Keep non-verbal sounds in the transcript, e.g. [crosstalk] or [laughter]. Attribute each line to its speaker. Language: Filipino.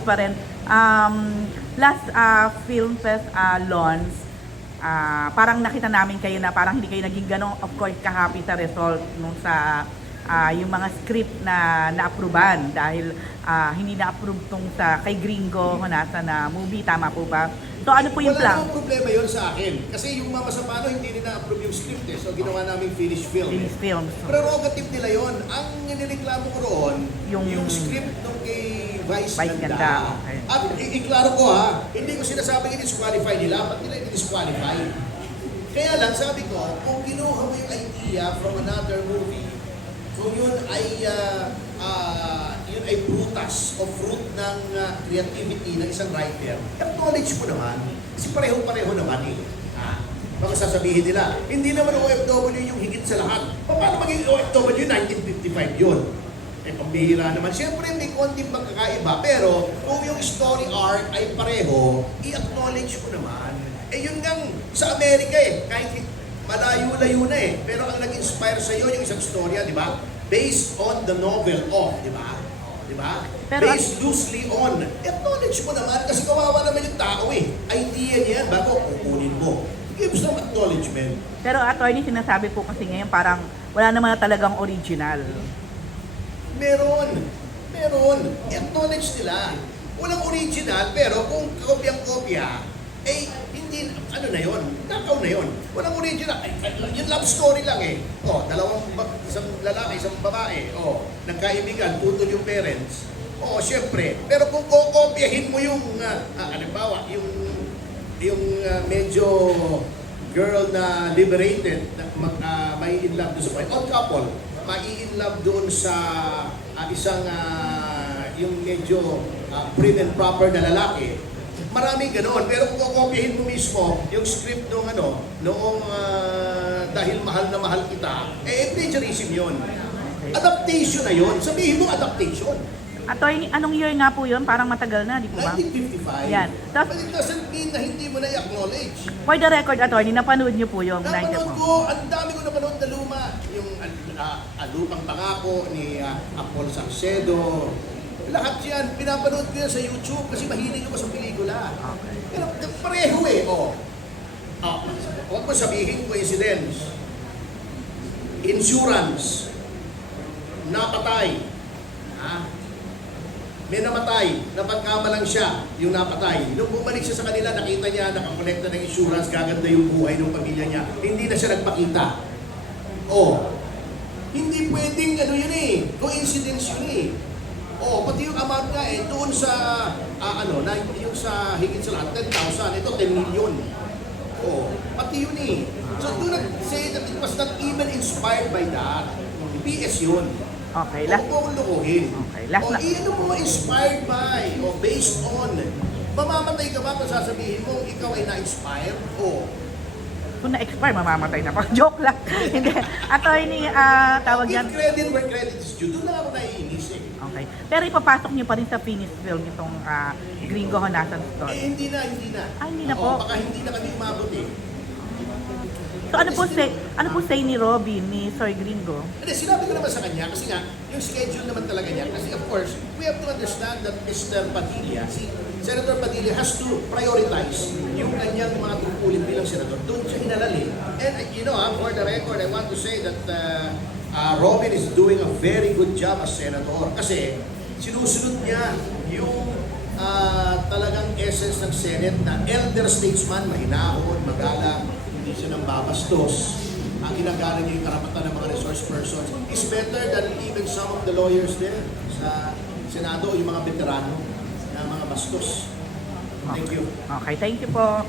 Speaker 1: pa rin. Um, last uh, Film Fest uh, launch, ah, parang nakita namin kayo na parang hindi kayo naging ganong, of course, ka-happy sa result nung sa ah, yung mga script na na-approvean dahil ah, hindi na-approve tong sa kay Gringo nasa na movie, tama po ba? So ano po yung
Speaker 2: Wala
Speaker 1: plan?
Speaker 2: namang problema yon sa akin. Kasi yung Mama Sapano, hindi nila approve yung script eh. So ginawa namin finished film. eh.
Speaker 1: Finish films.
Speaker 2: Prerogative nila yon. Ang nilireklamo ko roon,
Speaker 1: Yung-
Speaker 2: yung, script nung kay Vice,
Speaker 1: Vice
Speaker 2: Ganda.
Speaker 1: Ganda, okay.
Speaker 2: At iklaro ko ha, hindi ko sinasabing i-disqualify nila, ba't nila i-disqualify? Kaya lang, sabi ko, kung kinuha mo yung idea from another movie, kung yun ay ah, ah, ay prutas o fruit ng ah, creativity ng isang writer, acknowledge mo naman. Kasi pareho-pareho naman eh. Ha? Baka sasabihin nila, hindi naman OFW yung higit sa lahat. Paano maging OFW 1955 yun? Eh, pambihira naman. Siyempre, may konting magkakaiba. Pero, kung yung story arc ay pareho, i-acknowledge mo naman. Eh, yun ngang sa Amerika eh. Kahit malayo-layo na eh. Pero ang nag-inspire sa'yo yung isang storya, di ba? Based on the novel of, di ba? Di ba?
Speaker 1: Pero-
Speaker 2: Based loosely on. Acknowledge mo naman kasi kawawa naman yung tao eh. Idea niya yan bago kukunin mo. Give some acknowledgement.
Speaker 1: Pero attorney, sinasabi po kasi ngayon parang wala naman na talagang original.
Speaker 2: Meron. Meron. I-acknowledge nila. Walang original, pero kung kopyang-kopya, eh, hindi, ano na yon Nakaw na yon Walang original. Ay, yung love story lang eh. Oh, dalawang, isang lalaki, isang babae. Oh, nagkaibigan, putol yung parents. Oh, syempre. Pero kung kokopyahin mo yung, uh, uh, alimbawa, yung, yung ah, medyo girl na liberated, na mag, ah, may in love doon sa odd couple, may in love doon sa ah, isang ah, yung medyo ah, prim and proper na lalaki. Maraming ganoon. Pero kung kokopyahin mo mismo yung script nung ano, noong ah, dahil mahal na mahal kita, eh plagiarism yun. Adaptation na yun. Sabihin mo adaptation.
Speaker 1: Attorney, anong year nga po yun? Parang matagal na, di po ba?
Speaker 2: 1955.
Speaker 1: Yan. Tas-
Speaker 2: But it doesn't mean na hindi mo na i-acknowledge.
Speaker 1: For the record, attorney, napanood niyo po yung 90
Speaker 2: Napanood ko, ang dami ko napanood na luma. Yung uh, uh, Pangako ni uh, Apol Salcedo. Lahat yan, pinapanood ko yan sa YouTube kasi mahilig ako sa pelikula.
Speaker 1: Okay.
Speaker 2: Pero pareho eh, oh. Ah, huwag mo sabihin coincidence. Insurance. Napatay. Ha? May namatay, napagkamalang siya, yung napatay. Nung bumalik siya sa kanila, nakita niya, nakakonekta ng insurance, gaganda yung buhay ng pamilya niya. Hindi na siya nagpakita. Oh, hindi pwedeng ano yun eh, coincidence yun eh. Oh, pati yung amount nga eh, doon sa, ah, ano, na, yung sa higit sa lahat, 10,000, ito 10 million. Oh, pati yun eh. So do not say that it was not even inspired by that. PS yun.
Speaker 1: Okay,
Speaker 2: Huwag
Speaker 1: last,
Speaker 2: mo akong lukuhin.
Speaker 1: Okay, last
Speaker 2: o
Speaker 1: na-
Speaker 2: ano mo inspired by o based on. Mamamatay ka ba kung sasabihin mo ikaw ay na-inspire? O
Speaker 1: kung na-expire, mamamatay na pa. [laughs] Joke lang. Hindi. Attorney, ah, tawag yan.
Speaker 2: give credit where credit is due. Doon lang ako naiinis eh.
Speaker 1: Okay. Pero ipapasok niyo pa rin sa finished film itong ah, Gringo Honasan
Speaker 2: Eh
Speaker 1: story.
Speaker 2: hindi na, hindi na.
Speaker 1: Ah, hindi na
Speaker 2: Oo,
Speaker 1: po.
Speaker 2: Baka hindi na kami umabot eh.
Speaker 1: So ano po say, ano po say ni Robin, ni Sir Gringo?
Speaker 2: Hindi, sinabi ko naman sa kanya kasi nga, yung schedule naman talaga niya. Kasi of course, we have to understand that Mr. Padilla, si Senator Padilla has to prioritize yung kanyang mga tungkulin bilang senador. Doon siya hinalali. And uh, you know, ah, for the record, I want to say that uh, uh, Robin is doing a very good job as senator. Kasi sinusunod niya yung ah, talagang essence ng Senate na elder statesman, mahinahon, magalang, hindi siya nang babastos ang ginagana niya yung karapatan ng mga resource persons is better than even some of the lawyers there sa Senado, yung mga veterano na mga bastos. Thank you.
Speaker 1: Okay, thank you po.